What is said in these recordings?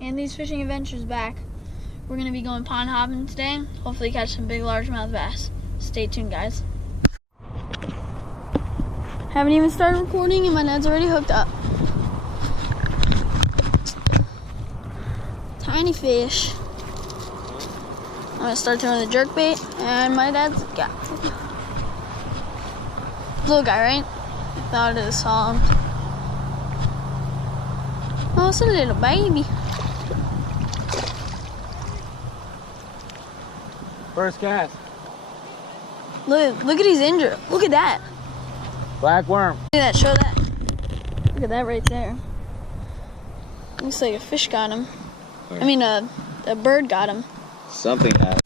Andy's Fishing Adventures back. We're going to be going pond hopping today. Hopefully catch some big largemouth bass. Stay tuned, guys. Haven't even started recording and my net's already hooked up. Tiny fish. I'm going to start throwing the jerkbait and my dad's got little guy, right? Thought it saw him. Oh, it's a little baby. First cast. Look at his injury. Look at that. Black worm. Look at that, show that. Look at that right there. Looks like a fish got him. I mean, a bird got him. Something happened.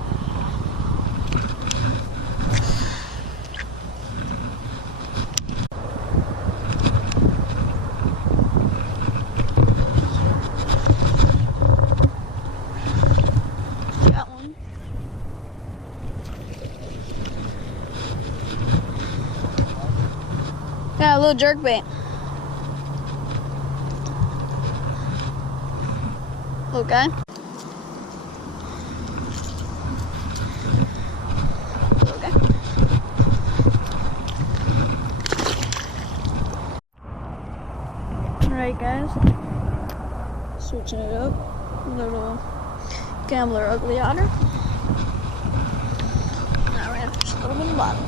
Got one. Yeah, a little jerkbait. Little guy. Little guy. Alright, guys. Switching it up. Little Gambler Ugly Otter. Now we're gonna fish a little bit in the bottom.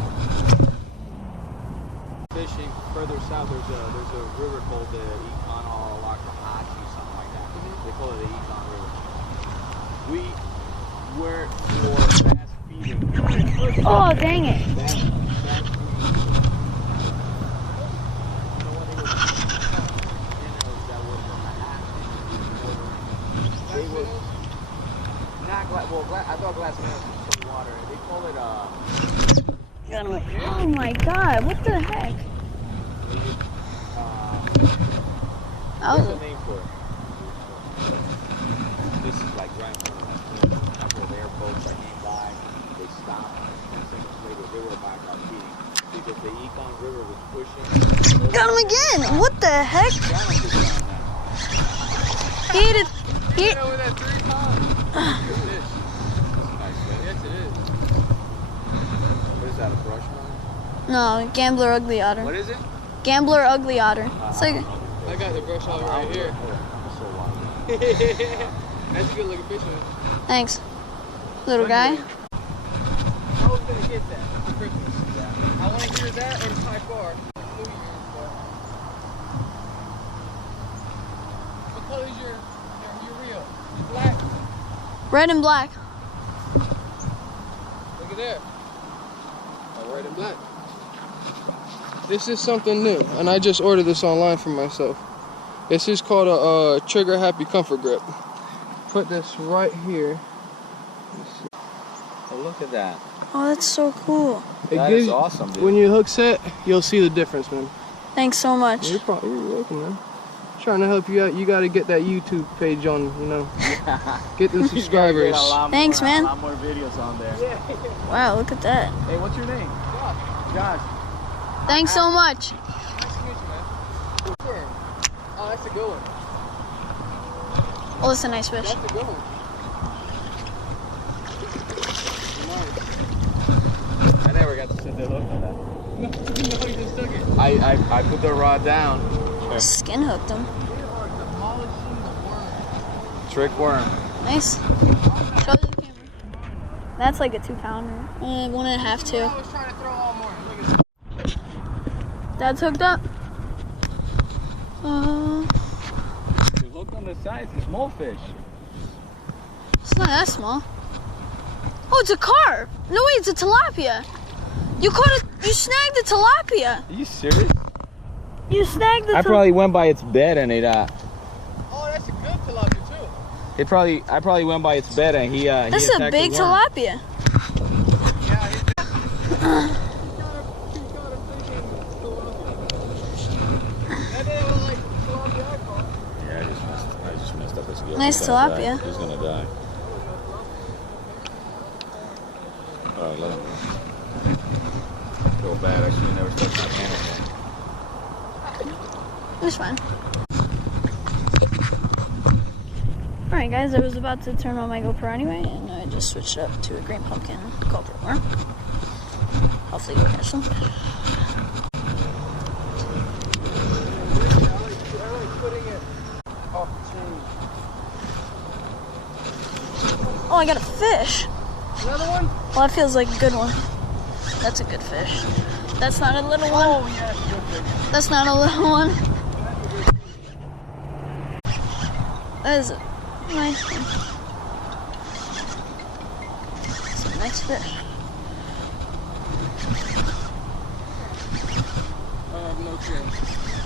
Fishing further south, there's a river called the Econ or Lakahachi, something like that. They call it the Econ River. We were for bass feeding. Oh, dang it. Bass feeding. That were from Manhattan. They were not glass. Well, I thought glass minnows was from water. They call it Oh my god, what the heck? What's the name for it? This is like right in front of us. A couple of airboats that came by, they stopped, and 10 seconds later they were back out feeding. Because the Econ River was pushing. Got him again! What the heck? He ate it. He ate over that 3 pounds. Yes, it is. What is that, a brush one? No, Gambler Ugly Otter. What is it? Gambler Ugly Otter. It's like, I got the brush otter right here. That's a good looking fish, man. thanks. Little guy. I was gonna get that for Christmas. I want to hear that or the High Bar. What color is your reel? Black. Red and black. Look at there. Red and black. This is something new, and I just ordered this online for myself. This is called a Trigger Happy Comfort Grip. Put this right here. Oh, look at that. Oh, that's so cool. That is awesome, dude. When your hook set, you'll see the difference, man. Thanks so much. You're welcome, man. Trying to help you out. You got to get that YouTube page on, you know. Get the subscribers. Thanks, man. A lot more videos on there. Wow, look at that. Hey, what's your name? Josh. Thanks so much. Nice to meet you, man. Oh, that's a good one. Oh, that's a nice fish. That's a good one. I never got to set the hook on that. No, you just took it. I put the rod down. Skin hooked him. We are demolishing the worm. Trick worm. Nice. Show the camera. That's like a 2-pounder. 1.5, 2. I was trying to throw all morning. Look at this. Dad's hooked up. Look on the sides, it's small fish. It's not that small. Oh, it's a carp. No, wait, it's a tilapia. You snagged the tilapia. Are you serious? You snagged the I probably went by its bed and it Oh, that's a good tilapia too. I probably went by its bed and he That's a big tilapia. Yeah, I just messed up his gill. Nice tilapia. He's gonna die. Alright, let him go. Feel bad, I should have never touched my hand again. It was fine. Alright guys, I was about to turn on my GoPro anyway, and I just switched up to a green pumpkin GoPro worm. Hopefully we'll catch some fish. Oh, I got a fish. Another one? Well, that feels like a good one. That's a good fish. That's not a little one. Oh, yeah, that's a good fish. That's not a little one. That is a nice one. It's a nice fish. I have no clue.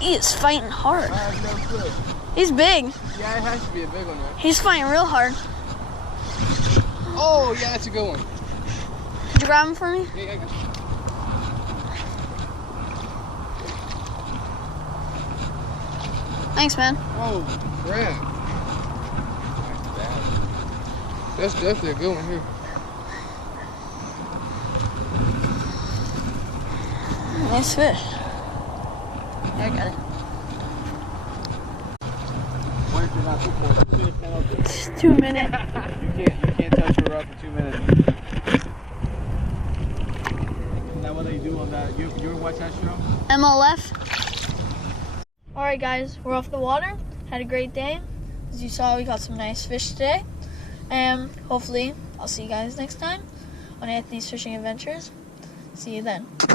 He is fighting hard. I have no clue. He's big. Yeah, it has to be a big one, right? He's fighting real hard. Oh, yeah, that's a good one. Could you grab him for me? Yeah, I got you. Thanks, man. Oh, crap. That's definitely a good one here. Nice fish. Yeah, I got it. When if you're not too close? 2 minute penalty. It's 2 minutes. You can't touch your rod for 2 minutes. Is that what they do on that? You ever watch that show? MLF. Alright guys, we're off the water. Had a great day. As you saw, we got some nice fish today. And hopefully, I'll see you guys next time on Anthony's Fishing Adventures. See you then.